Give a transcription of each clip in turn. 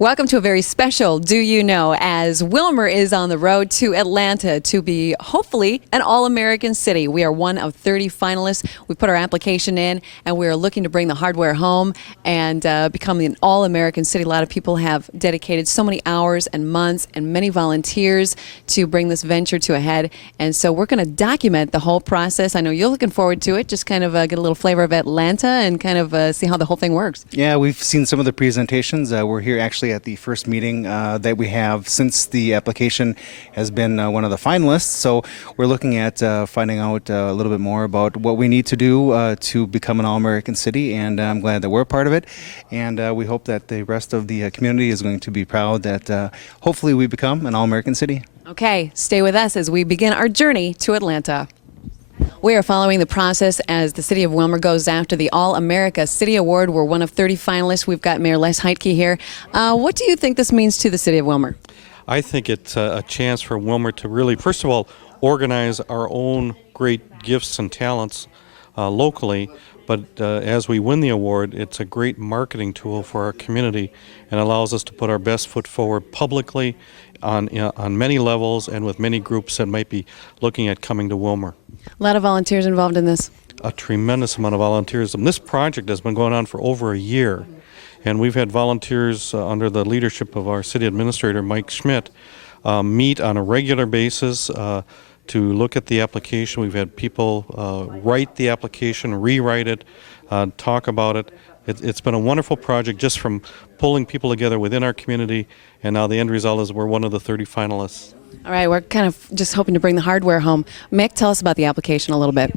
Welcome to a very special Do You Know, as Willmar is on the road to Atlanta to be hopefully an All-American city. We are one of 30 finalists. We put our application in and we are looking to bring the hardware home and become an All-American city. A lot of people have dedicated so many hours and months and many volunteers to bring this venture to a head. And so we're going to document the whole process. I know you're looking forward to it, just kind of get a little flavor of Atlanta and kind of see how the whole thing works. Yeah, we've seen some of the presentations. We're here actually at the first meeting that we have since the application has been one of the finalists. So we're looking at finding out a little bit more about what we need to do to become an All-American city, and I'm glad that we're a part of it. And we hope that the rest of the community is going to be proud that hopefully we become an All-American city. Okay, stay with us as we begin our journey to Atlanta. We are following the process as the city of Willmar goes after the All-America City Award. We're one of 30 finalists. We've got Mayor Les Heitke here. What do you think this means to the city of Willmar? I think it's a chance for Willmar to really, first of all, organize our own great gifts and talents locally. But as we win the award, it's a great marketing tool for our community and allows us to put our best foot forward publicly on many levels and with many groups that might be looking at coming to Willmar. A lot of volunteers involved in this. A tremendous amount of volunteers. And this project has been going on for over a year, and we've had volunteers under the leadership of our city administrator, Mike Schmidt, meet on a regular basis to look at the application. We've had people write the application, rewrite it, talk about it. It's been a wonderful project just from pulling people together within our community, and now the end result is we're one of the 30 finalists. All right, we're kind of just hoping to bring the hardware home. Mick, tell us about the application a little bit.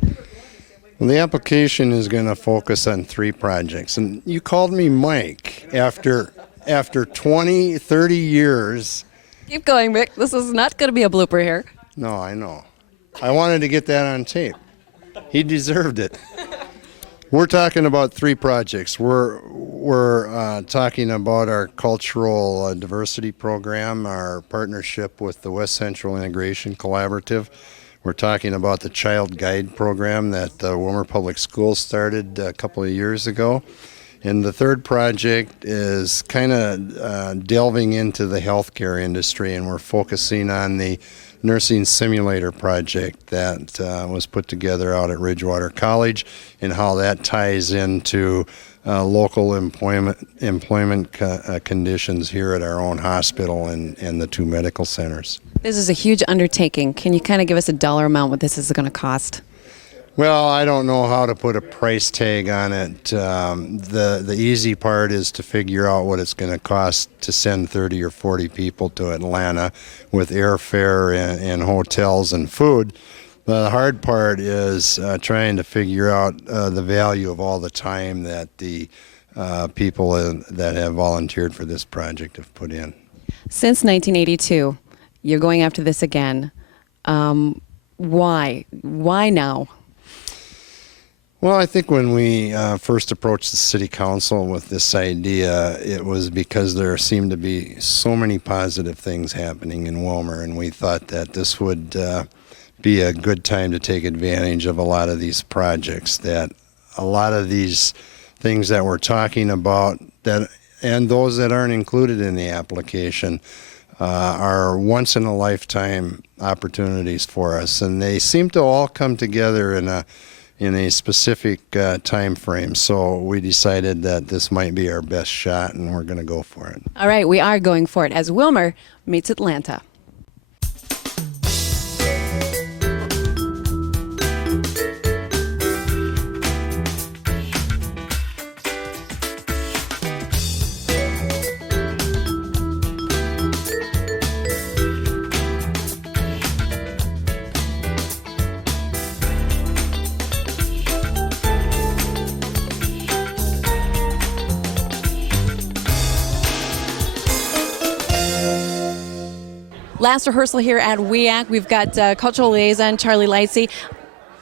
Well, the application is going to focus on 3 projects. And you called me Mike after 20, 30 years. Keep going, Mick. This is not going to be a blooper here. No, I know. I wanted to get that on tape. He deserved it. We're talking about 3 projects. We're talking about our cultural diversity program, our partnership with the West Central Integration Collaborative. We're talking about the Child Guide program that Willmar Public Schools started a couple of years ago. And the 3rd project is kind of delving into the healthcare industry, and we're focusing on the nursing simulator project that was put together out at Ridgewater College and how that ties into local employment conditions here at our own hospital and the 2 medical centers. This is a huge undertaking. Can you kind of give us a dollar amount what this is going to cost? Well, I don't know how to put a price tag on it. The easy part is to figure out what it's going to cost to send 30 or 40 people to Atlanta with airfare and hotels and food. The hard part is trying to figure out the value of all the time that the people that have volunteered for this project have put in. Since 1982, you're going after this again. Why? Why now? Well, I think when we first approached the City Council with this idea, it was because there seemed to be so many positive things happening in Willmar, and we thought that this would be a good time to take advantage of a lot of these projects, that a lot of these things that we're talking about that and those that aren't included in the application are once-in-a-lifetime opportunities for us, and they seem to all come together in a specific time frame. So we decided that this might be our best shot, and we're going to go for it. All right, we are going for it as Willmar meets Atlanta. Last rehearsal here at WEAC. We've got cultural liaison Charlie Lightsey.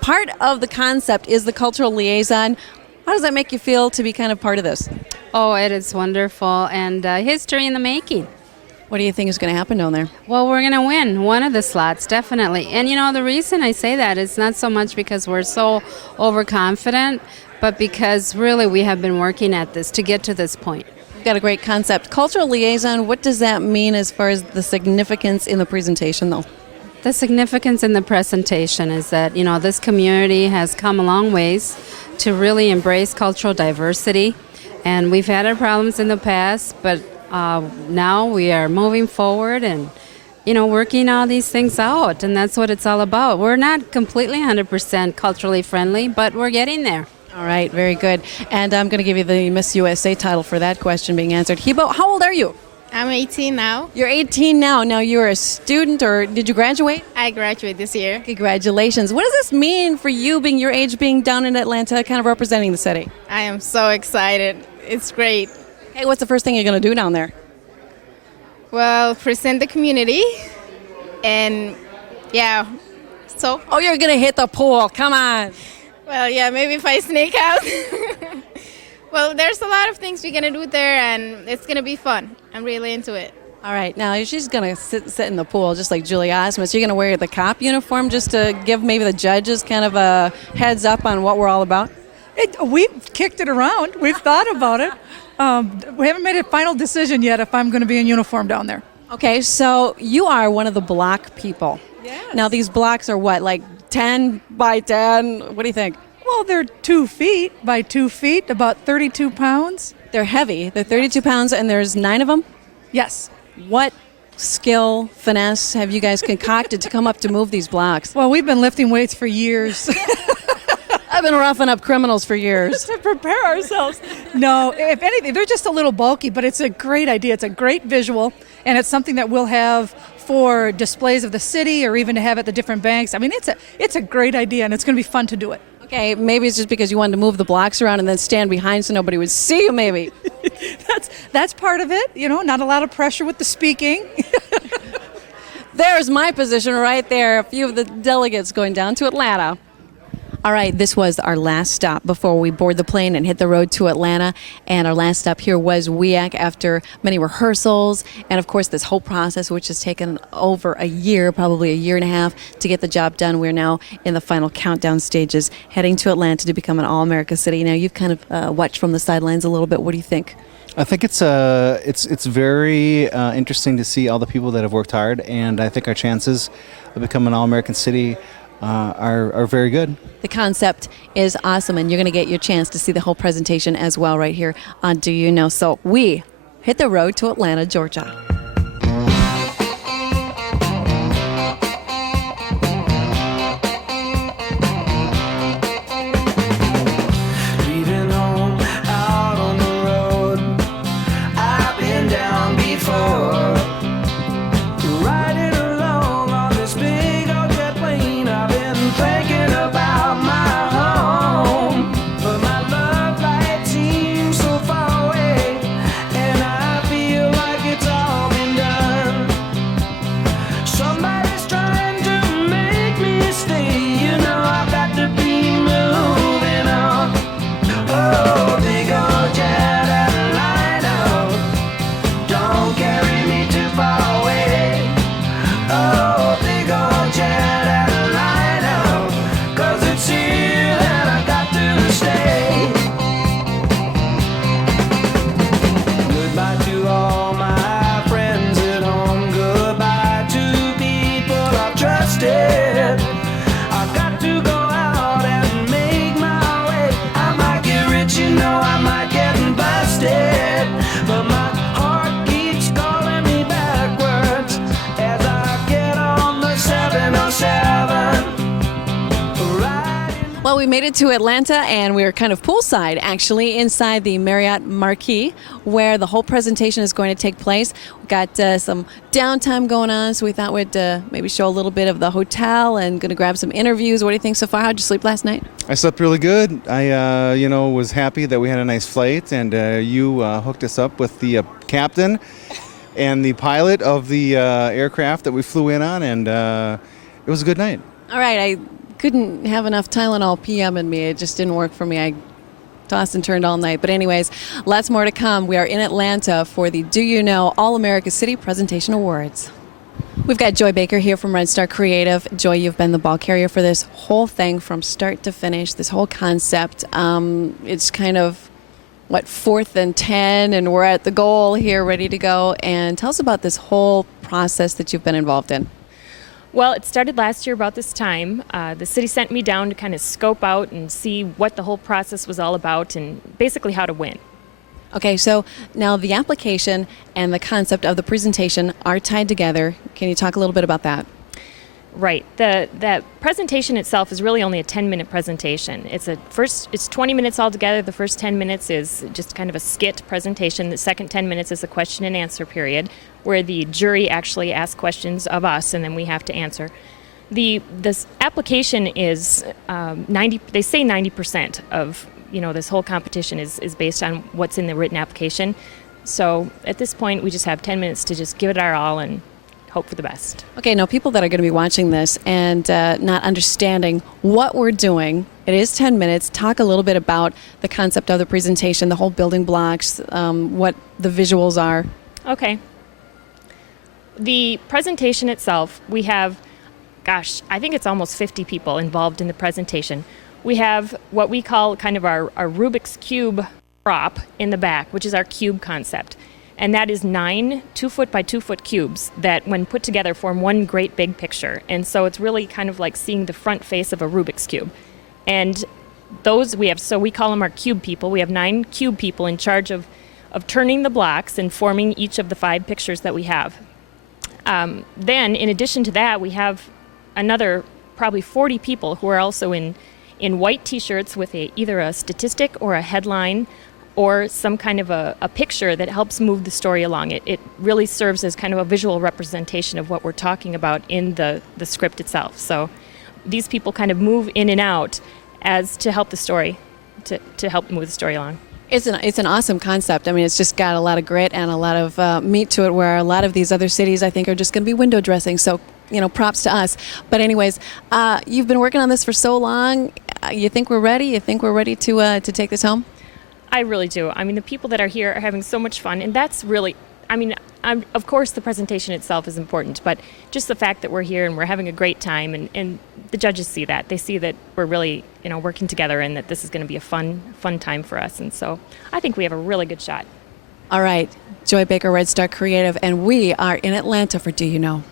Part of the concept is the cultural liaison. How does that make you feel to be kind of part of this? Oh, it is wonderful, and history in the making. What do you think is going to happen down there? Well, we're going to win one of the slots, definitely. And you know, the reason I say that is not so much because we're so overconfident, but because really we have been working at this to get to this point. You've got a great concept. Cultural liaison, what does that mean as far as the significance in the presentation, though? The significance in the presentation is that, this community has come a long ways to really embrace cultural diversity. And we've had our problems in the past, but now we are moving forward and, working all these things out. And that's what it's all about. We're not completely 100% culturally friendly, but we're getting there. All right, very good. And I'm going to give you the Miss USA title for that question being answered. Hebo, how old are you? I'm 18 now. You're 18 now. Now you're a student, or did you graduate? I graduate this year. Congratulations. What does this mean for you, being your age, being down in Atlanta, kind of representing the city? I am so excited. It's great. Hey, what's the first thing you're going to do down there? Well, present the community. And yeah, so. Oh, you're going to hit the pool. Come on. Well, yeah, maybe if I sneak out. Well, there's a lot of things we're going to do there, and it's going to be fun. I'm really into it. All right, now she's going to sit in the pool just like Julie Osmus. You're going to wear the cop uniform just to give maybe the judges kind of a heads up on what we're all about? We've kicked it around. We've thought about it. We haven't made a final decision yet if I'm going to be in uniform down there. Okay, so you are one of the block people. Yes. Now these blocks are what, like 10 by 10? What do you think? Well, they're 2 feet by 2 feet, about 32 pounds. They're heavy. They're 32 pounds, and there's 9 of them? Yes. What skill, finesse have you guys concocted to come up to move these blocks? Well, we've been lifting weights for years. I've been roughing up criminals for years. To prepare ourselves. No, if anything, they're just a little bulky, but it's a great idea. It's a great visual, and it's something that we'll have for displays of the city or even to have at the different banks. I mean, it's a great idea, and it's going to be fun to do it. Okay, maybe it's just because you wanted to move the blocks around and then stand behind so nobody would see you, maybe. That's part of it, not a lot of pressure with the speaking. There's my position right there. A few of the delegates going down to Atlanta. All right, this was our last stop before we board the plane and hit the road to Atlanta. And our last stop here was WEAC after many rehearsals. And, of course, this whole process, which has taken over a year, probably a year and a half, to get the job done. We're now in the final countdown stages, heading to Atlanta to become an all-America city. Now, you've kind of watched from the sidelines a little bit. What do you think? I think it's very interesting to see all the people that have worked hard, and I think our chances of becoming an all-American city are very good. The concept is awesome, and you're going to get your chance to see the whole presentation as well right here on Do You Know? So we hit the road to Atlanta, Georgia. Leaving home out on the road, I've been down before. Riding along on this big old jet plane, I've been thinking about my home. But my love light seems so far away, and I feel like it's all been done. Somebody's trying to make me stay, I've got to be moving on. Oh, big old jet airliner, don't carry me too far away. Oh, big old jet airliner, 'cause it's here and I got to stay. Goodbye to all my friends at home, goodbye to people I've trusted. I've got to go out and make my way. I might get rich, I might get busted, but my heart keeps calling me backwards as I get on the 707. Riding. Well, we made it to Atlanta, and we were kind of poolside, actually, inside the Marriott Marquis, where the whole presentation is going to take place. We've got some downtime going on, so we thought we'd maybe show a little bit of the hotel and going to grab some interviews. What do you think so far? How'd you sleep last night? I slept really good. I, was happy that we had a nice flight, and you hooked us up with the captain and the pilot of the aircraft that we flew in on, and it was a good night. All right, I couldn't have enough Tylenol PM in me. It just didn't work for me. I tossed and turned all night. But anyways, lots more to come. We are in Atlanta for the Do You Know All-America City Presentation Awards. We've got Joy Baker here from Red Star Creative. Joy, you've been the ball carrier for this whole thing from start to finish, this whole concept. It's kind of 4th and 10, and we're at the goal here, ready to go. And tell us about this whole process that you've been involved in. Well, it started last year about this time. The city sent me down to kind of scope out and see what the whole process was all about and basically how to win. Okay, so now the application and the concept of the presentation are tied together. Can you talk a little bit about that? Right. The presentation itself is really only a 10-minute presentation. It's 20 minutes altogether. The first 10 minutes is just kind of a skit presentation. The second 10 minutes is a question and answer period where the jury actually asks questions of us and then we have to answer. This application is 90. They say 90% of this whole competition is based on what's in the written application. So at this point, we just have 10 minutes to just give it our all and hope for the best. Okay, now people that are going to be watching this and not understanding what we're doing, it is 10 minutes. Talk a little bit about the concept of the presentation, the whole building blocks, what the visuals are. Okay. The presentation itself, we have, I think it's almost 50 people involved in the presentation. We have what we call kind of our Rubik's Cube prop in the back, which is our cube concept. And that is 9 2-foot by 2-foot cubes that, when put together, form one great big picture. And so it's really kind of like seeing the front face of a Rubik's Cube. And those so we call them our cube people. We have 9 cube people in charge of turning the blocks and forming each of the 5 pictures that we have. Then, in addition to that, we have another probably 40 people who are also in white T-shirts with either a statistic or a headline or some kind of a picture that helps move the story along. It really serves as kind of a visual representation of what we're talking about in the script itself. So these people kind of move in and out as to help the story, to help move the story along. It's an awesome concept. I mean, it's just got a lot of grit and a lot of meat to it, where a lot of these other cities, I think, are just going to be window dressing. So, props to us. But anyways, you've been working on this for so long. You think we're ready? You think we're ready to take this home? I really do. I mean, the people that are here are having so much fun, and that's really, of course the presentation itself is important, but just the fact that we're here and we're having a great time, and the judges see that. They see that we're really, working together and that this is going to be a fun time for us, and so I think we have a really good shot. All right, Joy Baker, Red Star Creative, and we are in Atlanta for Do You Know?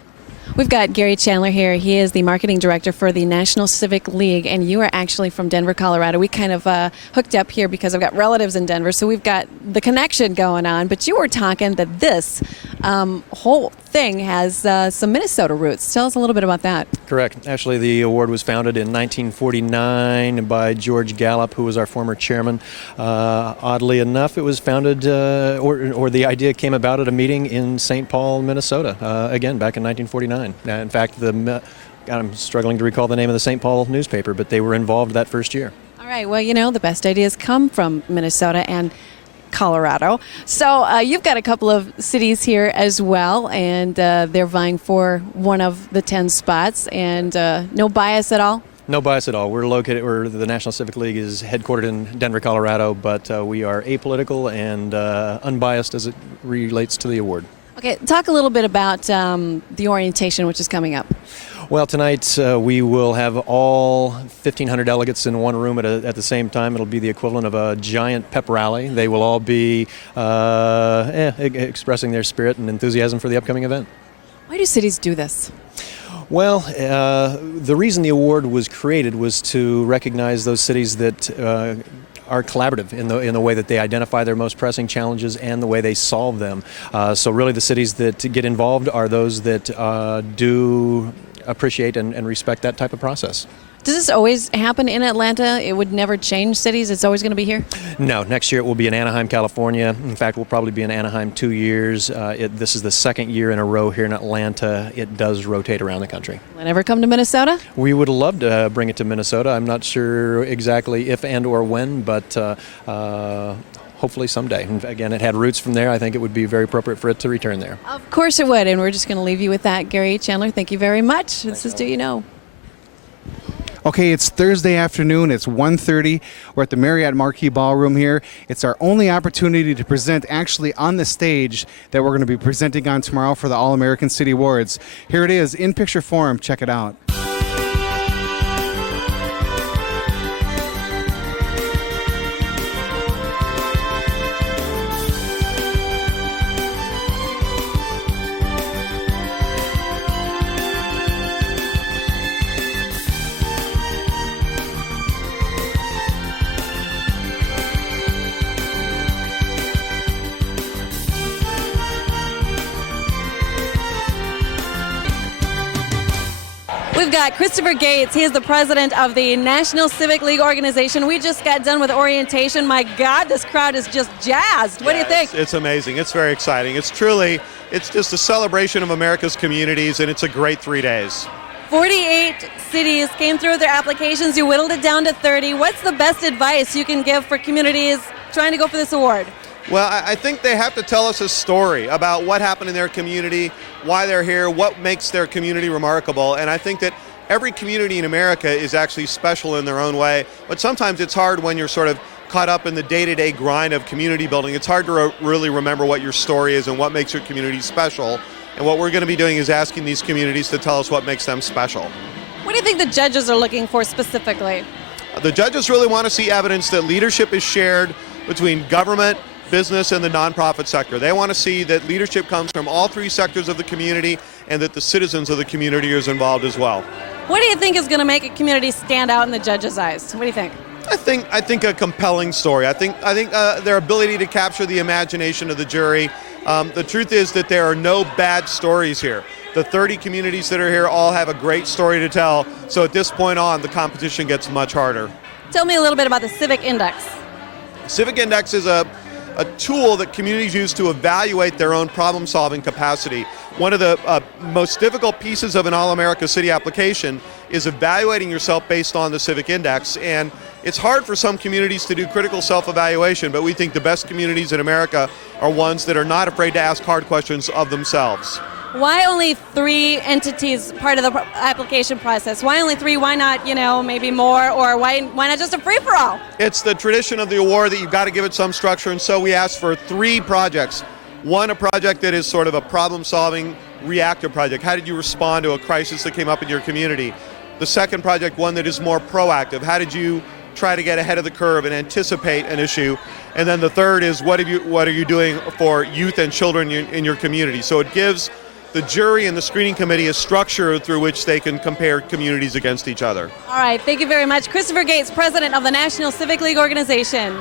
We've got Gary Chandler here. He is the marketing director for the National Civic League, and you are actually from Denver, Colorado. We kind of hooked up here because I've got relatives in Denver, so we've got the connection going on. But you were talking that this whole thing has some Minnesota roots. Tell us a little bit about that. Correct. Actually, the award was founded in 1949 by George Gallup, who was our former chairman. Oddly enough, it was founded, or the idea came about at a meeting in St. Paul, Minnesota, again, back in 1949. In fact, I'm struggling to recall the name of the St. Paul newspaper, but they were involved that first year. All right. Well, the best ideas come from Minnesota and Colorado. So you've got a couple of cities here as well, and they're vying for one of the 10 spots, and no bias at all? No bias at all. The National Civic League is headquartered in Denver, Colorado, but we are apolitical and unbiased as it relates to the award. Okay, talk a little bit about the orientation, which is coming up. Well, tonight we will have all 1,500 delegates in one room at the same time. It'll be the equivalent of a giant pep rally. They will all be expressing their spirit and enthusiasm for the upcoming event. Why do cities do this? Well, the reason the award was created was to recognize those cities that are collaborative in the way that they identify their most pressing challenges and the way they solve them. So really the cities that get involved are those that do appreciate and respect that type of process. Does this always happen in Atlanta? It would never change cities? It's always going to be here? No. Next year it will be in Anaheim, California. In fact, we'll probably be in Anaheim 2 years. This is the second year in a row here in Atlanta. It does rotate around the country. Will it ever come to Minnesota? We would love to bring it to Minnesota. I'm not sure exactly if and or when, but hopefully someday. And again, it had roots from there. I think it would be very appropriate for it to return there. Of course it would, and we're just going to leave you with that. Gary Chandler, thank you very much. This is Do You Know? Okay, it's Thursday afternoon. It's 1:30. We're at the Marriott Marquis Ballroom here. It's our only opportunity to present actually on the stage that we're going to be presenting on tomorrow for the All-American City Awards. Here it is in picture form. Check it out. We've got Christopher Gates. He is the president of the National Civic League organization. We just got done with orientation. My God, this crowd is just jazzed. What do you think? It's amazing. It's very exciting. It's just a celebration of America's communities, and it's a great 3 days. 48 cities came through with their applications. You whittled it down to 30. What's the best advice you can give for communities trying to go for this award? Well, I think they have to tell us a story about what happened in their community, why they're here, what makes their community remarkable. And I think that every community in America is actually special in their own way. But sometimes it's hard when you're sort of caught up in the day-to-day grind of community building. It's hard to really remember what your story is and what makes your community special. And what we're going to be doing is asking these communities to tell us what makes them special. What do you think the judges are looking for specifically? The judges really want to see evidence that leadership is shared between government, business, and the nonprofit sector. They want to see that leadership comes from all three sectors of the community and that the citizens of the community are involved as well. What do you think is going to make a community stand out in the judges' eyes? What do you think? I think a compelling story. I think their ability to capture the imagination of the jury. The truth is that there are no bad stories here. The 30 communities that are here all have a great story to tell. So at this point on, the competition gets much harder. Tell me a little bit about the Civic Index. Civic Index is a tool that communities use to evaluate their own problem-solving capacity. One of the most difficult pieces of an All-America City application is evaluating yourself based on the Civic Index. And it's hard for some communities to do critical self-evaluation, but we think the best communities in America are ones that are not afraid to ask hard questions of themselves. Why only 3 entities part of the application process? Why only 3? Why not, maybe more? Or why not just a free-for-all? It's the tradition of the award that you've got to give it some structure, and so we asked for 3 projects. One, a project that is sort of a problem-solving reactive project. How did you respond to a crisis that came up in your community? The second project, one that is more proactive. How did you try to get ahead of the curve and anticipate an issue? And then the third is what are you doing for youth and children in your community? So it gives the jury and the screening committee a structure through which they can compare communities against each other. All right, thank you very much. Christopher Gates, president of the National Civic League organization.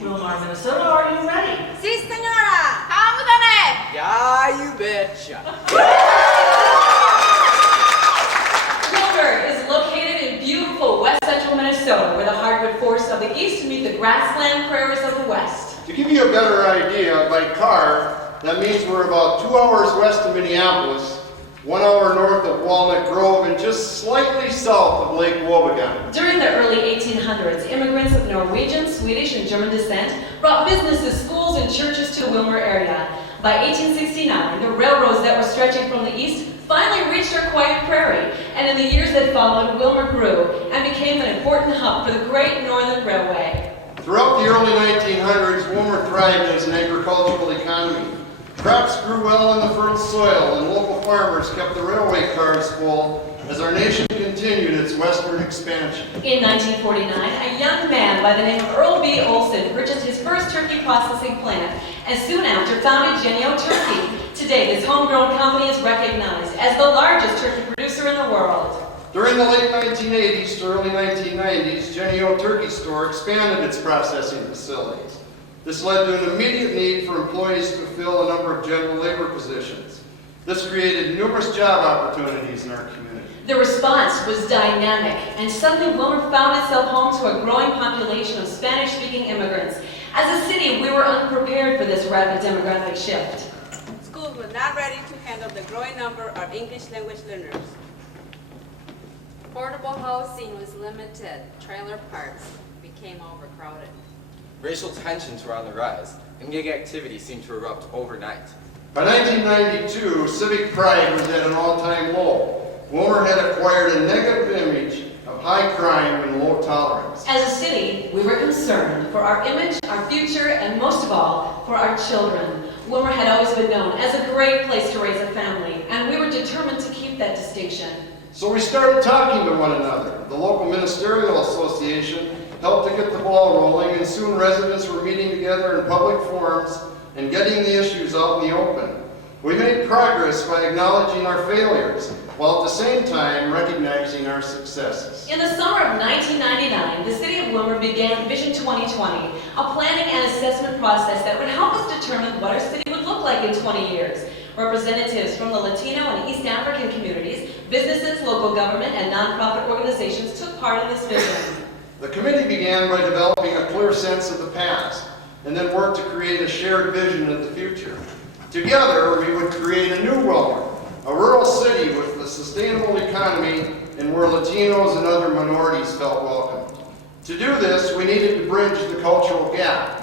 Willmar, Minnesota, are you ready? Sí, señora. Vamos a ver. Yeah, you betcha. Willmar is located in beautiful west central Minnesota, where the hardwood forests of the east meet the grassland prairies of the west. To give you a better idea, by car, that means we're about 2 hours west of Minneapolis, 1 hour north of Walnut Grove, and just slightly south of Lake Wobegon. During the early 1800s, immigrants of Norwegian, Swedish, and German descent brought businesses, schools, and churches to the Willmar area. By 1869, the railroads that were stretching from the east finally reached our quiet prairie, and in the years that followed, Willmar grew and became an important hub for the Great Northern Railway. Throughout the early 1900s, Willmar thrived as an agricultural economy. Crops grew well in the fertile soil, and local farmers kept the railway cars full as our nation continued its westward expansion. In 1949, a young man by the name of Earl B. Olson purchased his first turkey processing plant and soon after founded Jennie-O Turkey. Today, this homegrown company is recognized as the largest turkey producer in the world. During the late 1980s to early 1990s, Jennie-O Turkey Store expanded its processing facilities. This led to an immediate need for employees to fill a number of general labor positions. This created numerous job opportunities in our community. The response was dynamic, and suddenly Willmar found itself home to a growing population of Spanish-speaking immigrants. As a city, we were unprepared for this rapid demographic shift. Schools were not ready to handle the growing number of English language learners. Affordable housing was limited. Trailer parks became overcrowded. Racial tensions were on the rise, and gig activity seemed to erupt overnight. By 1992, civic pride was at an all-time low. Willmar had acquired a negative image of high crime and low tolerance. As a city, we were concerned for our image, our future, and most of all, for our children. Willmar had always been known as a great place to raise a family, and we were determined to keep that distinction. So we started talking to one another. The local ministerial association helped to get the ball rolling, and soon residents were meeting together in public forums and getting the issues out in the open. We made progress by acknowledging our failures, while at the same time recognizing our successes. In the summer of 1999, the City of Willmar began Vision 2020, a planning and assessment process that would help us determine what our city would look like in 20 years. Representatives from the Latino and East African communities, businesses, local government, and nonprofit organizations took part in this vision. The committee began by developing a clear sense of the past, and then worked to create a shared vision of the future. Together, we would create a new Willmar, a rural city with a sustainable economy and where Latinos and other minorities felt welcome. To do this, we needed to bridge the cultural gap.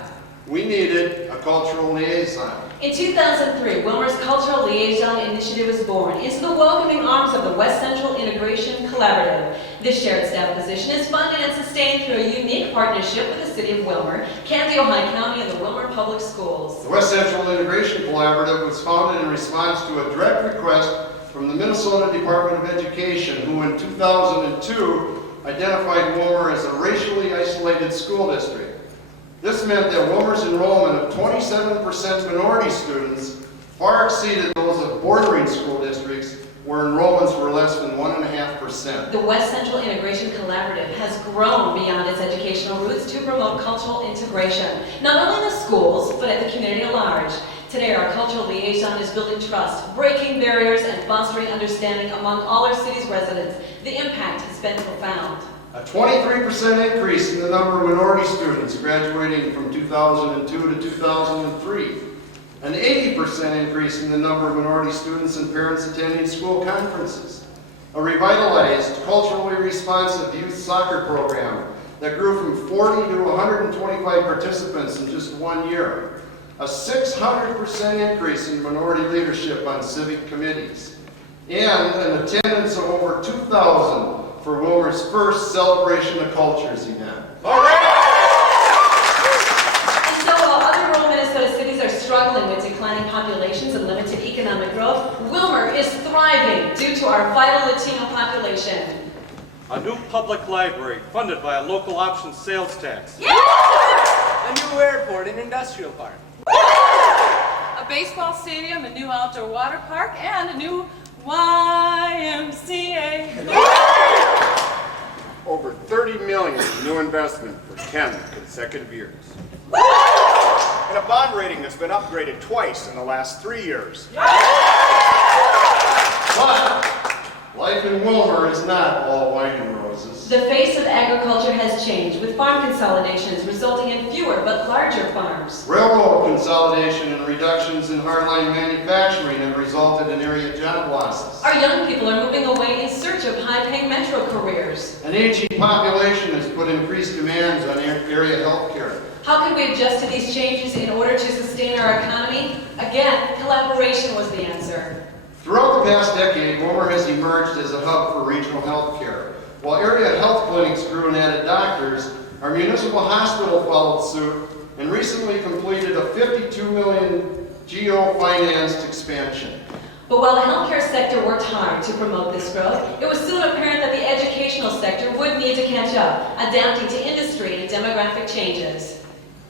We needed a cultural liaison. In 2003, Willmar's Cultural Liaison Initiative was born into the welcoming arms of the West Central Integration Collaborative. This shared staff position is funded and sustained through a unique partnership with the City of Willmar, Canby-Ojai County, and the Willmar Public Schools. The West Central Integration Collaborative was founded in response to a direct request from the Minnesota Department of Education, who in 2002 identified Willmar as a racially isolated school district. This meant that Willmar's enrollment of 27% minority students far exceeded those of bordering school districts where enrollments were less than 1.5%. The West Central Integration Collaborative has grown beyond its educational roots to promote cultural integration, not only in the schools, but at the community at large. Today, our cultural liaison is building trust, breaking barriers, and fostering understanding among all our city's residents. The impact has been profound. A 23% increase in the number of minority students graduating from 2002 to 2003. An 80% increase in the number of minority students and parents attending school conferences. A revitalized, culturally responsive youth soccer program that grew from 40 to 125 participants in just 1 year. A 600% increase in minority leadership on civic committees. And an attendance of over 2,000 for Willmar's first Celebration of Cultures event. And so while other rural Minnesota cities are struggling with declining populations and limited economic growth, Willmar is thriving due to our vital Latino population. A new public library funded by a local option sales tax. Yeah! A new airport and industrial park. A baseball stadium, a new outdoor water park, and a new YMCA. Over $30 million in new investment for 10 consecutive years. And a bond rating that's been upgraded twice in the last 3 years. But life in Willmar is not all wine and roses. The face of agriculture has changed, with farm consolidations resulting in fewer but larger farms. Railroad consolidation and reductions in hardline manufacturing have resulted in area job losses. Our young people are moving away in search of high-paying metro careers. An aging population has put increased demands on area health care. How can we adjust to these changes in order to sustain our economy? Again, collaboration was the answer. Throughout the past decade, Willmar has emerged as a hub for regional health care. While area health clinics grew and added doctors, our municipal hospital followed suit and recently completed a $52 million geo-financed expansion. But while the healthcare sector worked hard to promote this growth, it was soon apparent that the educational sector would need to catch up, adapting to industry and demographic changes.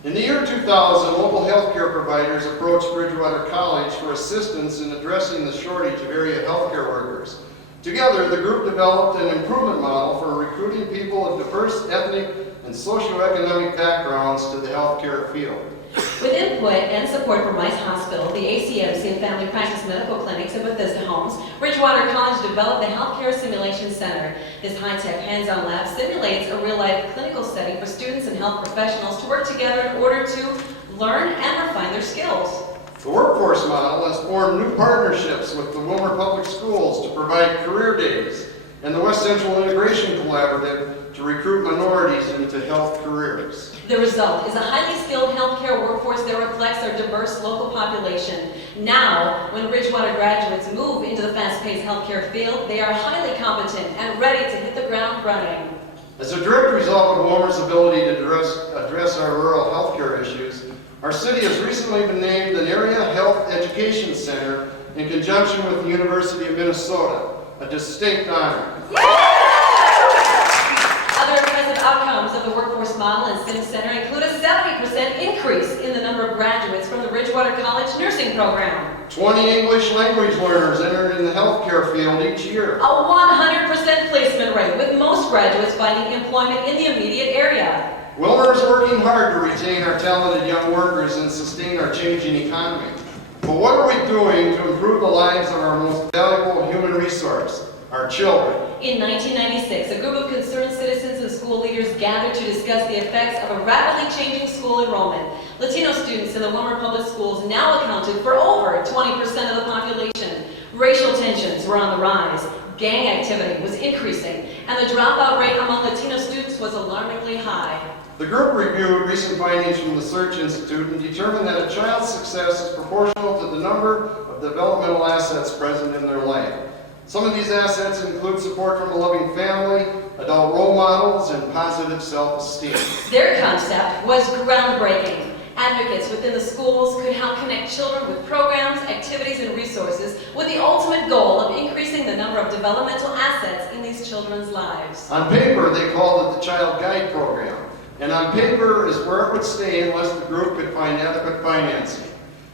In the year 2000, local healthcare providers approached Bridgewater College for assistance in addressing the shortage of area healthcare workers. Together, the group developed an improvement model for recruiting people of diverse ethnic and socioeconomic backgrounds to the healthcare field. With input and support from Rice Hospital, the ACMC and Family Practice Medical Clinics and Bethesda Homes, Bridgewater College developed the Healthcare Simulation Center. This high-tech hands-on lab simulates a real-life clinical setting for students and health professionals to work together in order to learn and refine their skills. The workforce model has formed new partnerships with the Willmar Public Schools to provide career days and the West Central Integration Collaborative to recruit minorities into health careers. The result is a highly skilled healthcare workforce that reflects our diverse local population. Now, when Bridgewater graduates move into the fast-paced healthcare field, they are highly competent and ready to hit the ground running. As a direct result of Willmar's ability to address our rural healthcare issues, our city has recently been named an Area Health Education Center in conjunction with the University of Minnesota, a distinct honor. Other impressive outcomes of the workforce model and SIM Center include a 70% increase in the number of graduates from the Bridgewater College nursing program. 20 English language learners entered in the healthcare field each year. A 100% placement rate, with most graduates finding employment in the immediate area. Willmar is working hard to retain our talented young workers and sustain our changing economy. But what are we doing to improve the lives of our most valuable human resource, our children? In 1996, a group of concerned citizens and school leaders gathered to discuss the effects of a rapidly changing school enrollment. Latino students in the Willmar Public Schools now accounted for over 20% of the population. Racial tensions were on the rise. Gang activity was increasing, and the dropout rate among Latino students was alarmingly high. The group reviewed recent findings from the Search Institute and determined that a child's success is proportional to the number of developmental assets present in their life. Some of these assets include support from a loving family, adult role models, and positive self-esteem. Their concept was groundbreaking. Advocates within the schools could help connect children with programs, activities, and resources with the ultimate goal of increasing the number of developmental assets in these children's lives. On paper, they called it the Child Guide Program. And on paper is where it would stay unless the group could find adequate financing.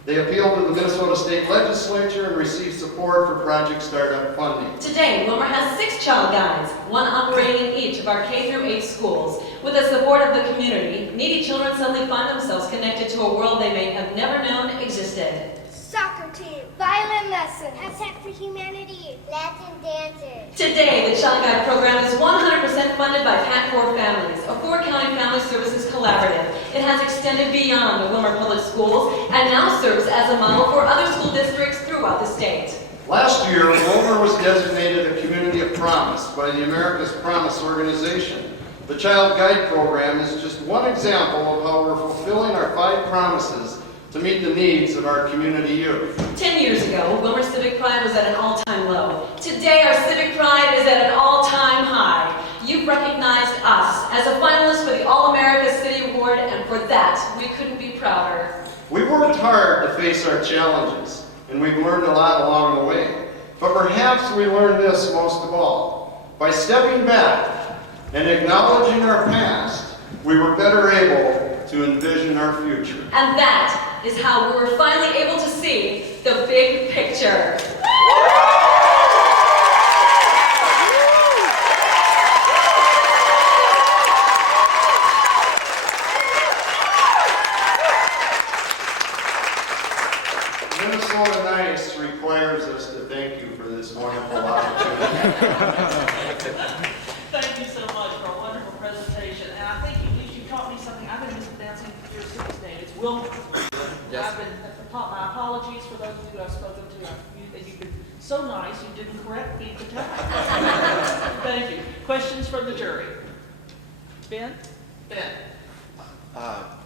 They appealed to the Minnesota State Legislature and received support for project startup funding. Today, Willmar has 6 child guides, one operating in each of our K-8 schools. With the support of the community, needy children suddenly find themselves connected to a world they may have never known existed. Soccer team, violin lesson, Habitat for Humanity, Latin dances. Today, the Child Guide program is 100% funded by PAC4 Families, a 4-county family services collaborative. It has extended beyond the Willmar Public Schools and now serves as a model for other school districts throughout the state. Last year, Willmar was designated a Community of Promise by the America's Promise organization. The Child Guide program is just one example of how we're fulfilling our 5 promises to meet the needs of our community youth. 10 years ago, Willmar civic pride was at an all-time low. Today, our civic pride is at an all-time high. You've recognized us as a finalist for the All-America City Award, and for that, we couldn't be prouder. We've worked hard to face our challenges, and we've learned a lot along the way. But perhaps we learned this most of all. By stepping back and acknowledging our past, we were better able to envision our future. And that is how we were finally able to see the big picture. Minnesota Nice requires us to thank you for this wonderful opportunity. Thank you so much for a wonderful presentation. And I think at least you taught me something. I've been mispronouncing your city's name. It's Willmar. Yes. I've been my apologies for those of you who I've spoken to. You've been so nice you didn't correct me at the time. Thank you. Questions from the jury? Ben? Ben.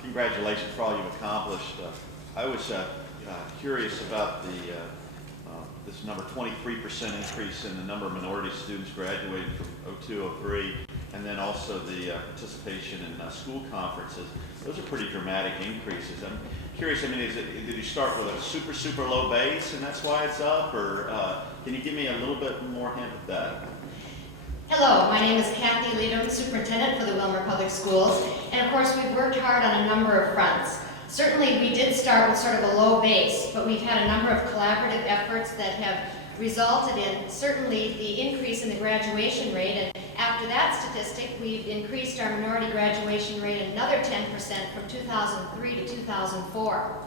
Congratulations for all you've accomplished. I was curious about this number, 23% increase in the number of minority students graduating from 02-03, and then also the participation in school conferences. Those are pretty dramatic increases. I'm curious, did you start with a super low base and that's why it's up, or can you give me a little bit more hint of that? Hello, my name is Kathy Leadham, Superintendent for the Willmar Public Schools, and of course we've worked hard on a number of fronts. Certainly we did start with sort of a low base, but we've had a number of collaborative efforts that have resulted in certainly the increase in the graduation rate, and after after that statistic, we've increased our minority graduation rate another 10% from 2003 to 2004.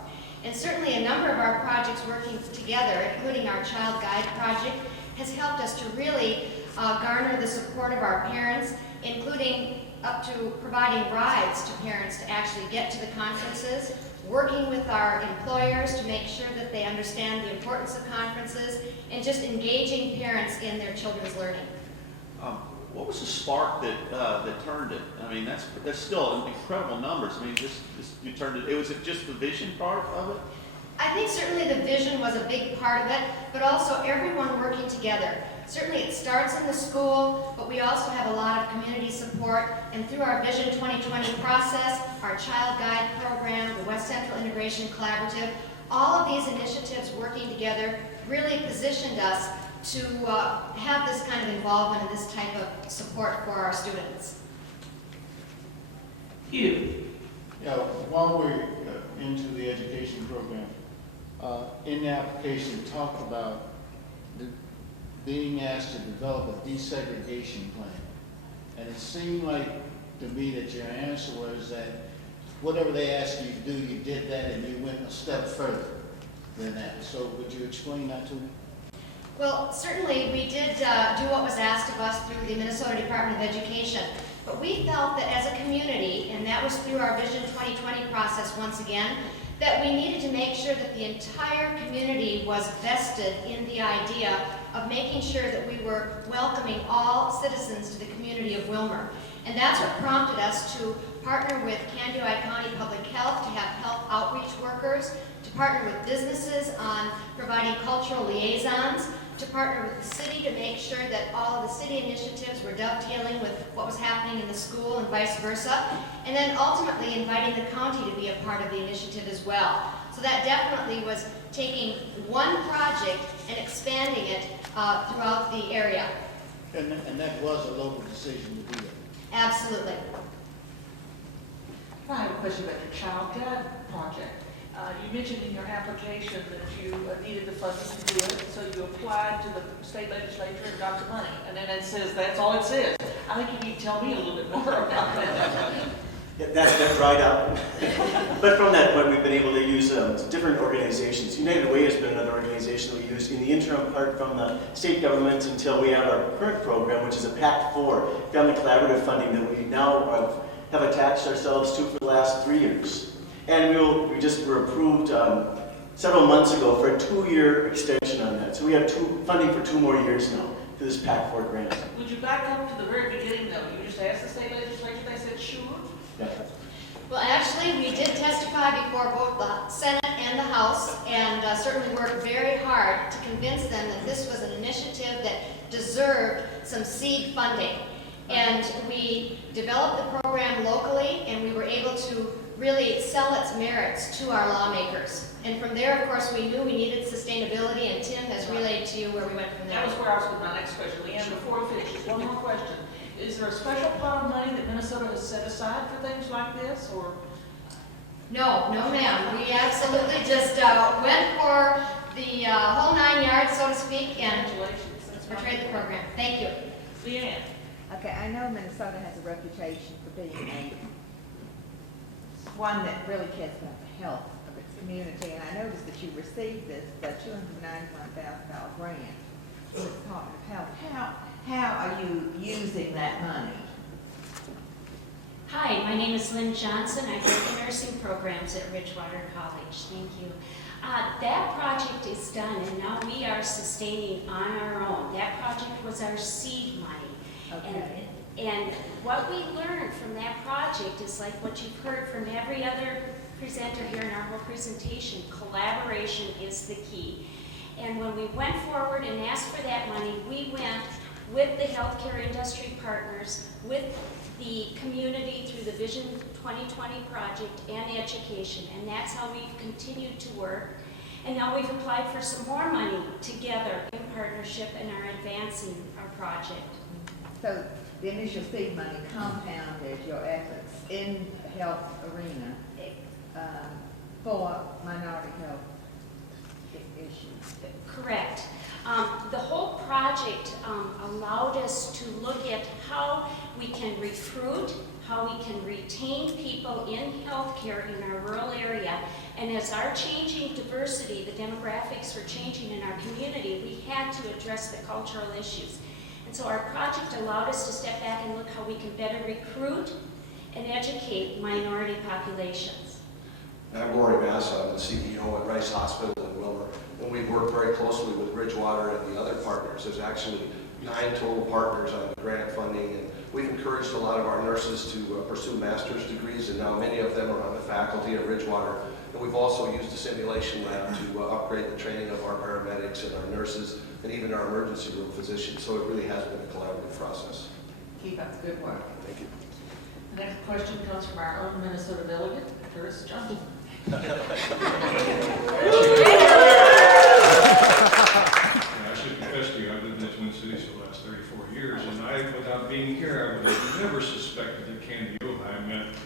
And certainly a number of our projects working together, including our Child Guide project, has helped us to really garner the support of our parents, including up to providing rides to parents to actually get to the conferences, working with our employers to make sure that they understand the importance of conferences, and just engaging parents in their children's learning. What was the spark that turned it? I mean, that's still incredible numbers. I mean, you turned it. Was it just the vision part of it? I think certainly the vision was a big part of it, but also everyone working together. Certainly it starts in the school, but we also have a lot of community support, and through our Vision 2020 process, our Child Guide program, the West Central Integration Collaborative, all of these initiatives working together really positioned us to have this kind of involvement and this type of support for our students. You? Yeah, while we're into the education program, in the application talked about being asked to develop a desegregation plan. And it seemed like to me that your answer was that whatever they asked you to do, you did that and you went a step further than that. So would you explain that to me? Well, certainly we did do what was asked of us through the Minnesota Department of Education, but we felt that as a community, and that was through our Vision 2020 process once again, that we needed to make sure that the entire community was vested in the idea of making sure that we were welcoming all citizens to the community of Willmar. And that's what prompted us to partner with Candido County Public Health to have health outreach workers, to partner with businesses on providing cultural liaisons, to partner with the city to make sure that all of the city initiatives were dovetailing with what was happening in the school and vice versa, and then ultimately inviting the county to be a part of the initiative as well. So that definitely was taking one project and expanding it throughout the area. And that was a local decision to do that? Absolutely. I have a question about your Child Guide project. You mentioned in your application that you needed the funding to do it, so you applied to the state legislature and got the money. And then it says, that's all it says. I think you need to tell me a little bit more about that. Yeah, that's right up. But from that point, we've been able to use different organizations. United Way has been another organization that we used in the interim part from the state government until we have our current program, which is a PACT4, Family Collaborative funding that we now have attached ourselves to for the last 3 years. And we just were approved several months ago for a 2-year extension on that. So we have funding for 2 more years now for this PACT4 grant. Would you back up to the very beginning, though? You just asked the state legislature, they said, sure. Yeah. Well, actually, we did testify before both the Senate and the House, and certainly worked very hard to convince them that this was an initiative that deserved some seed funding. And we developed the program locally, and we were able to really sell its merits to our lawmakers. And from there, of course, we knew we needed sustainability, and Tim has relayed to you where we went from there. That was where I was with my next question. Leanne, before we finish, just one more question. Is there a special pot of money that Minnesota has set aside for things like this, or? No, ma'am. We absolutely just went for the whole 9 yards, so to speak, and portrayed the program. Thank you. Leanne. Okay, I know Minnesota has a reputation for being one that really cares about the health of its community, and I noticed that you received this $291,000 grant from the Department of Health. How are you using that money? Hi, my name is Lynn Johnson. I work in nursing programs at Ridgewater College. Thank you. That project is done, and now we are sustaining on our own. That project was our seed money. Okay. And what we learned from that project is like what you've heard from every other presenter here in our whole presentation, collaboration is the key. And when we went forward and asked for that money, we went with the healthcare industry partners, with the community through the Vision 2020 project and education. And that's how we've continued to work. And now we've applied for some more money together in partnership and are advancing our project. So the initial seed money compounded your efforts in the health arena for minority health. issues. Correct. The whole project allowed us to look at how we can recruit, how we can retain people in healthcare in our rural area. And as our changing diversity, the demographics were changing in our community, we had to address the cultural issues. And so our project allowed us to step back and look how we can better recruit and educate minority populations. I'm Rory Massa, I'm the CEO at Rice Hospital in Willmar, and we've worked very closely with Bridgewater and the other partners. There's actually 9 total partners on the grant funding, and we've encouraged a lot of our nurses to pursue master's degrees, and now many of them are on the faculty at Bridgewater. And we've also used a simulation lab to upgrade the training of our paramedics and our nurses, and even our emergency room physicians, so it really has been a collaborative process. Keep up the good work. Thank you. The next question comes from our own Minnesota delegate, Curtis Johnson. I should confess to you, I've lived in the Twin Cities for the last 34 years, and without being here, I would have never suspected that Candy Ojai meant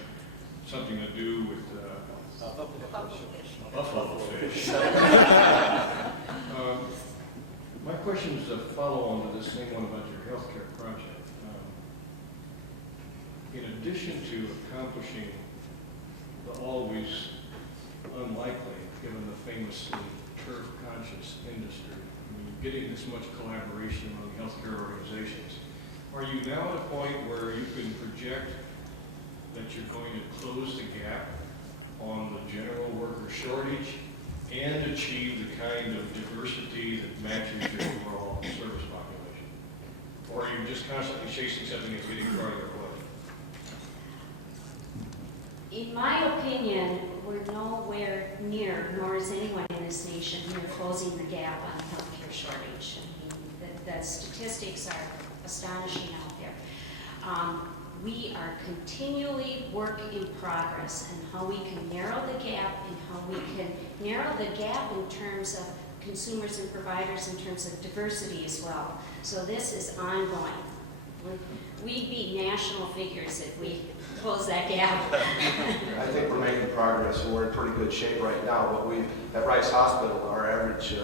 something to do with buffalo fish. My question is a follow-on to the same one about your healthcare project. In addition to accomplishing the always unlikely, given the famously turf-conscious industry, I mean, getting this much collaboration among healthcare organizations, are you now at a point where you can project that you're going to close the gap on the general worker shortage and achieve the kind of diversity that matches your overall service population? Or are you just constantly chasing something that's getting farther away? In my opinion, we're nowhere near, nor is anyone in this nation, near closing the gap on the healthcare shortage. I mean, the statistics are astonishing out there. We are continually work in progress and how we can narrow the gap and how we can narrow the gap in terms of consumers and providers in terms of diversity as well. So this is ongoing. We'd be national figures if we close that gap. I think we're making progress, and we're in pretty good shape right now. But we, at Rice Hospital, our average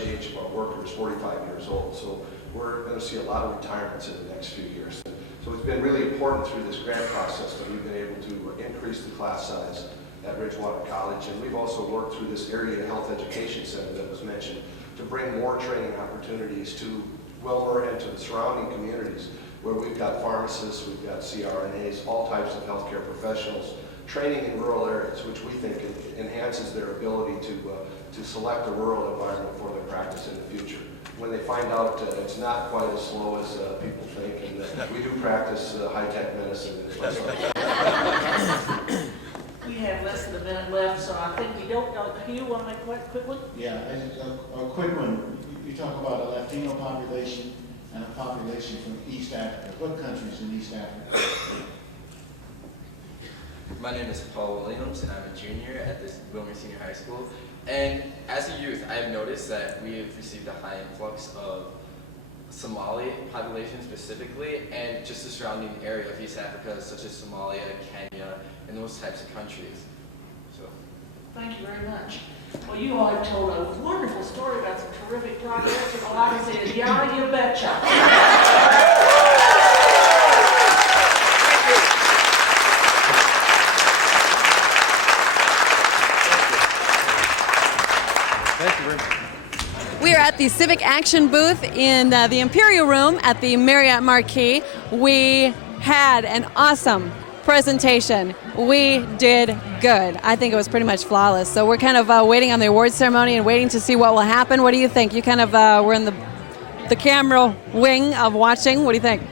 age of our workers is 45 years old. So we're going to see a lot of retirements in the next few years. And so it's been really important through this grant process that we've been able to increase the class size at Bridgewater College. And we've also worked through this area health education center that was mentioned to bring more training opportunities to Willmar and to the surrounding communities, where we've got pharmacists, we've got CRNAs, all types of healthcare professionals training in rural areas, which we think enhances their ability to select a rural environment for their practice in the future. When they find out it's not quite as slow as people think, and that we do practice high-tech medicine. We have less than a minute left, so I think you don't know. Do you want to make a quick one? Yeah, a quick one. You talk about a Latino population and a population from East Africa. What countries in East Africa? My name is Paul Williams, and I'm a junior at this Willmar Senior High School. And as a youth, I've noticed that we have received a high influx of Somali population specifically, and just the surrounding area of East Africa, such as Somalia, Kenya, and those types of countries. So, thank you very much. Well, you all have told a wonderful story about some terrific progress, and all I can say is, yeah, you betcha. We are at the Civic Action booth in the Imperial Room at the Marriott Marquis. We had an awesome presentation. We did good. I think it was pretty much flawless. So we're kind of waiting on the awards ceremony and waiting to see what will happen. What do you think? You kind of were in the camera wing of watching. What do you think?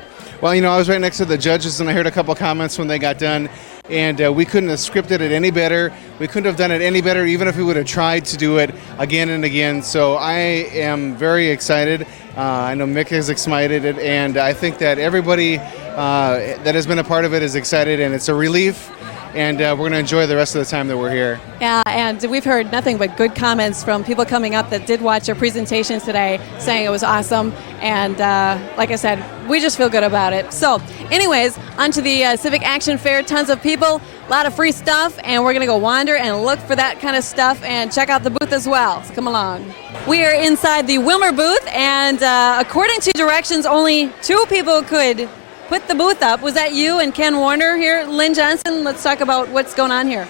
Well, you know, I was right next to the judges, and I heard a couple comments when they got done, and we couldn't have scripted it any better. We couldn't have done it any better, even if we would have tried to do it again and again. So I am very excited. I know Mick is excited, and I think that everybody that has been a part of it is excited, and it's a relief and we're going to enjoy the rest of the time that we're here. Yeah, and we've heard nothing but good comments from people coming up that did watch your presentation today, saying it was awesome. And like I said, we just feel good about it. So anyways, onto the Civic Action Fair. Tons of people, a lot of free stuff, and we're going to go wander and look for that kind of stuff and check out the booth as well. So come along. We are inside the Willmar booth, and according to directions, only 2 people could put the booth up. Was that you and Ken Warner here? Lynn Johnson, let's talk about what's going on here.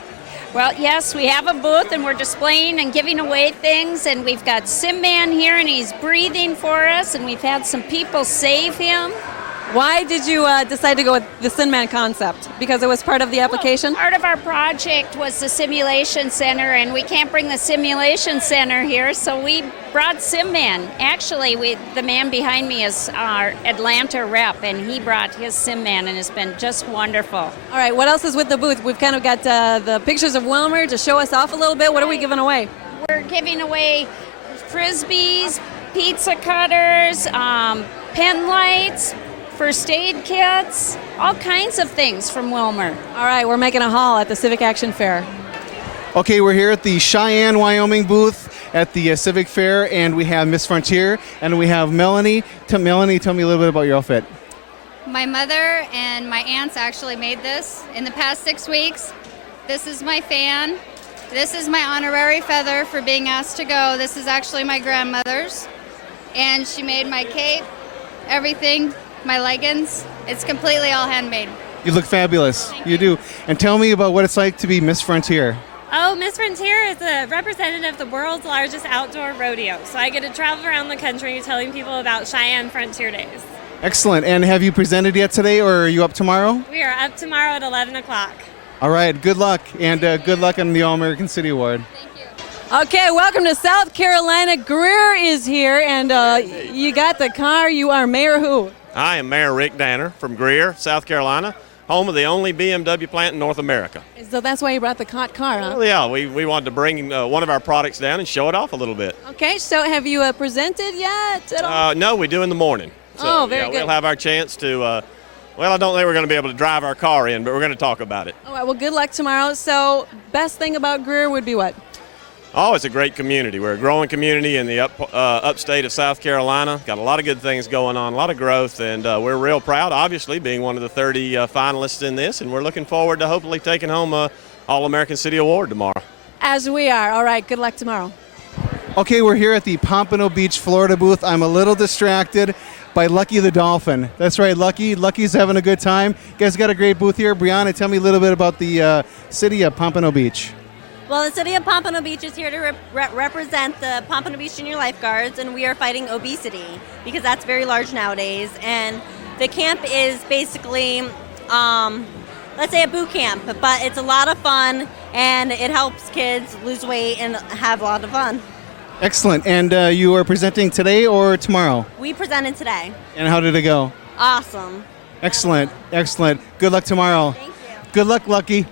Well, yes, we have a booth and we're displaying and giving away things, and we've got Sim Man here and he's breathing for us, and we've had some people save him. Why did you decide to go with the Sim Man concept? Because it was part of the application? Part of our project was the simulation center, and we can't bring the simulation center here, so we brought Sim Man. Actually, the man behind me is our Atlanta rep, and he brought his Sim Man, and it's been just wonderful. All right, what else is with the booth? We've kind of got the pictures of Willmar to show us off a little bit. What are we giving away? We're giving away Frisbees, pizza cutters, pen lights, first aid kits, all kinds of things from Willmar. All right, we're making a haul at the Civic Action Fair. Okay, we're here at the Cheyenne, Wyoming booth at the Civic Fair, and we have Miss Frontier, and we have Melanie. Melanie, tell me a little bit about your outfit. My mother and my aunts actually made this in the past 6 weeks. This is my fan. This is my honorary feather for being asked to go. This is actually my grandmother's. And she made my cape, everything, my leggings. It's completely all handmade. You look fabulous. You do. And tell me about what it's like to be Miss Frontier. Oh, Miss Frontier is a representative of the world's largest outdoor rodeo. So I get to travel around the country telling people about Cheyenne Frontier Days. Excellent. And have you presented yet today, or are you up tomorrow? We are up tomorrow at 11 o'clock. All right. Good luck, and good luck on the All-American City Award. Okay, welcome to South Carolina. Greer is here, and you got the car. You are Mayor who? I am Mayor Rick Danner from Greer, South Carolina, home of the only BMW plant in North America. So that's why you brought the car, huh? Well, yeah, we wanted to bring one of our products down and show it off a little bit. Okay, so have you presented yet at all? No, we do in the morning. So, very good. We'll have our chance to, well, I don't think we're going to be able to drive our car in, but we're going to talk about it. All right, well, good luck tomorrow. So best thing about Greer would be what? Oh, it's a great community. We're a growing community in the upstate of South Carolina. Got a lot of good things going on, a lot of growth, and we're real proud, obviously, being one of the 30 finalists in this, and we're looking forward to hopefully taking home a All-American City Award tomorrow. As we are. All right, good luck tomorrow. Okay, we're here at the Pompano Beach, Florida booth. I'm a little distracted by Lucky the Dolphin. That's right, Lucky. Lucky's having a good time. You guys got a great booth here. Brianna, tell me a little bit about the city of Pompano Beach. Well, the city of Pompano Beach is here to represent the Pompano Beach Junior Lifeguards, and we are fighting obesity because that's very large nowadays. And the camp is basically, let's say a boot camp, but it's a lot of fun, and it helps kids lose weight and have a lot of fun. Excellent. And you are presenting today or tomorrow? We presented today. And how did it go? Awesome. Excellent. Excellent. Good luck tomorrow. Thank you. Good luck, Lucky.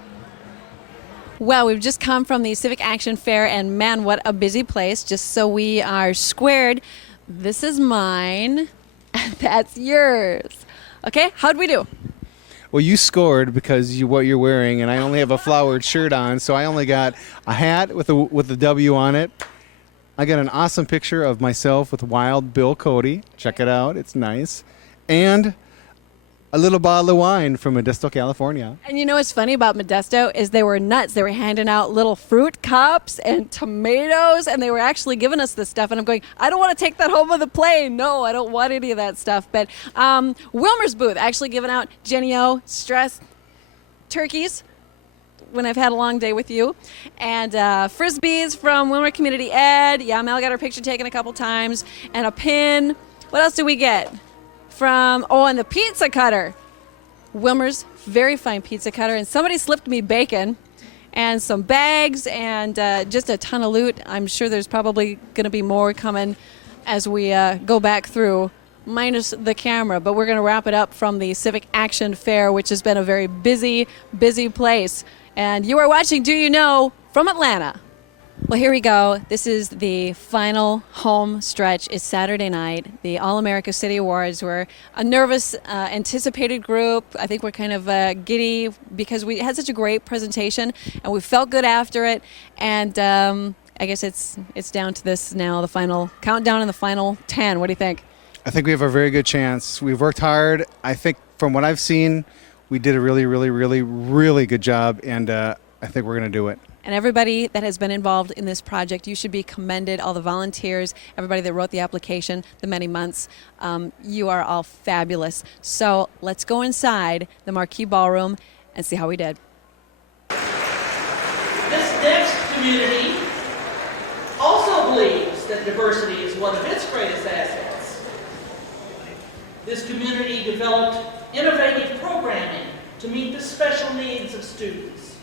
Well, we've just come from the Civic Action Fair, and man, what a busy place. Just so we are squared, this is mine, and that's yours. Okay, how'd we do? Well, you scored because what you're wearing, and I only have a flowered shirt on, so I only got a hat with a W on it. I got an awesome picture of myself with Wild Bill Cody. Check it out, it's nice. And a little bottle of wine from Modesto, California. And you know what's funny about Modesto is they were nuts. They were handing out little fruit cups and tomatoes, and they were actually giving us this stuff. And I'm going, I don't want to take that home on the plane. No, I don't want any of that stuff. But Willmar's booth actually giving out Jenny-O stress turkeys when I've had a long day with you. And Frisbees from Willmar Community Ed. Yeah, Mel got her picture taken a couple times. And a pin. What else did we get? And the pizza cutter. Willmar's very fine pizza cutter. And somebody slipped me bacon and some bags and just a ton of loot. I'm sure there's probably going to be more coming as we go back through, minus the camera. But we're going to wrap it up from the Civic Action Fair, which has been a very busy, busy place. And you are watching Do You Know from Atlanta. Well, here we go. This is the final home stretch. It's Saturday night. The All-America City Awards. We're a nervous, anticipated group. I think we're kind of giddy because we had such a great presentation and we felt good after it. And I guess it's down to this now, the final countdown and the final 10. What do you think? I think we have a very good chance. We've worked hard. I think from what I've seen, we did a really, really, really, really good job, and I think we're going to do it. And everybody that has been involved in this project, you should be commended. All the volunteers, everybody that wrote the application, the many months, you are all fabulous. So let's go inside the Marquee Ballroom and see how we did. This next community also believes that diversity is one of its greatest assets. This community developed innovative programming to meet the special needs of students.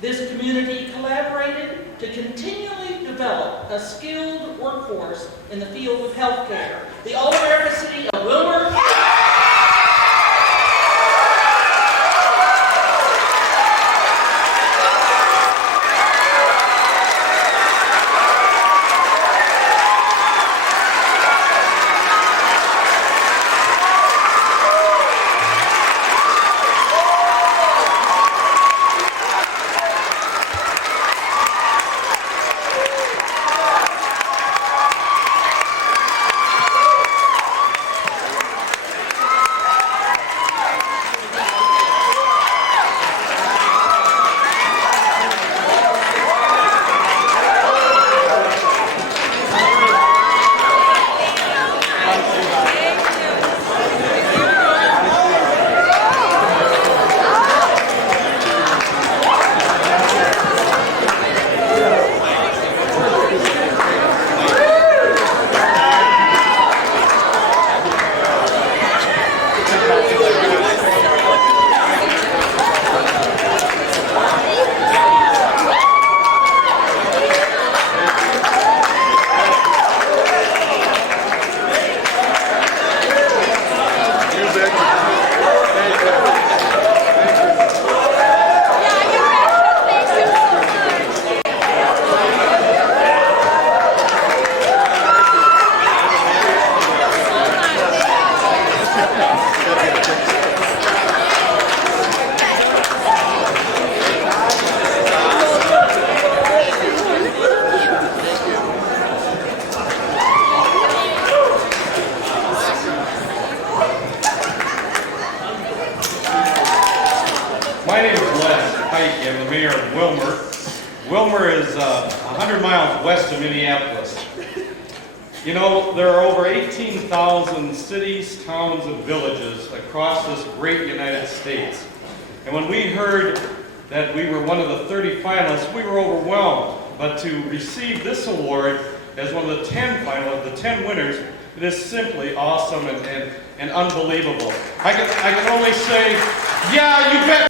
This community collaborated to continually develop a skilled workforce in the field of healthcare. The All-America City of Willmar. My name is Les Pike. I'm the mayor of Willmar. Willmar is 100 miles west of Minneapolis. You know, there are over 18,000 cities, towns, and villages across this great United States. And when we heard that we were one of the 30 finalists, we were overwhelmed. But to receive this award as one of the 10 finalists, the 10 winners, it is simply awesome and unbelievable. I can only say, yeah, you betcha!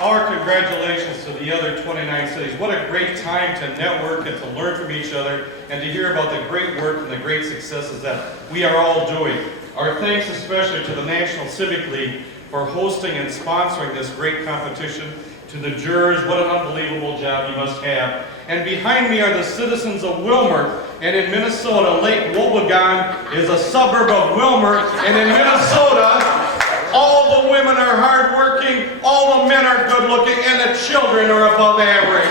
Our congratulations to the other 29 cities. What a great time to network and to learn from each other and to hear about the great work and the great successes that we are all doing. Our thanks especially to the National Civic League for hosting and sponsoring this great competition. To the jurors, what an unbelievable job you must have. And behind me are the citizens of Willmar. And in Minnesota, Lake Wobegon is a suburb of Willmar. And in Minnesota, all the women are hardworking, all the men are good looking, and the children are above average.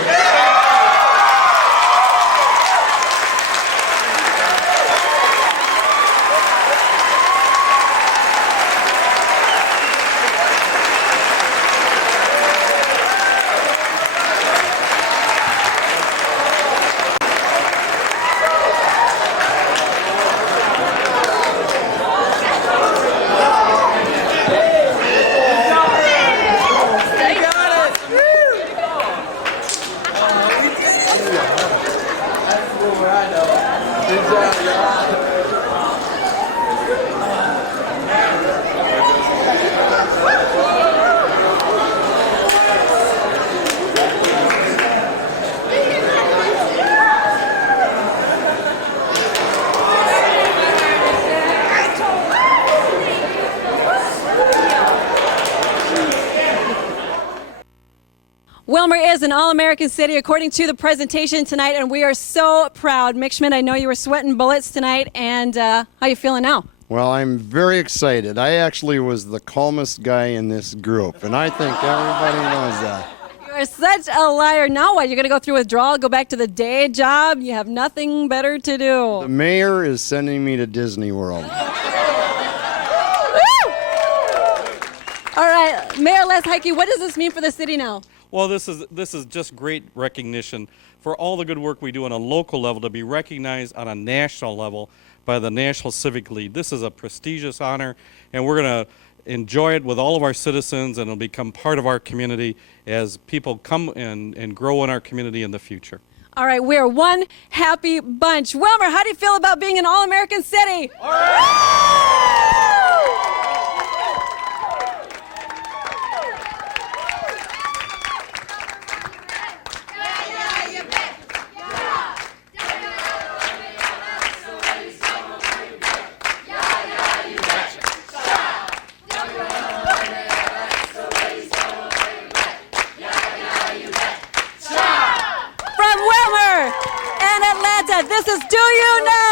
Willmar is an all-American city according to the presentation tonight, and we are so proud. Mick Schmidt, I know you were sweating bullets tonight, and how you feeling now? Well, I'm very excited. I actually was the calmest guy in this group, and I think everybody knows that. You are such a liar. Now what? You're going to go through withdrawal, go back to the day job? You have nothing better to do. The mayor is sending me to Disney World. All right, Mayor Les Heike, what does this mean for the city now? Well, this is just great recognition for all the good work we do on a local level to be recognized on a national level by the National Civic League. This is a prestigious honor, and we're going to enjoy it with all of our citizens, and it'll become part of our community as people come and grow in our community in the future. All right, we're one happy bunch. Willmar, how do you feel about being an all-American city? All right. This is Do You Know?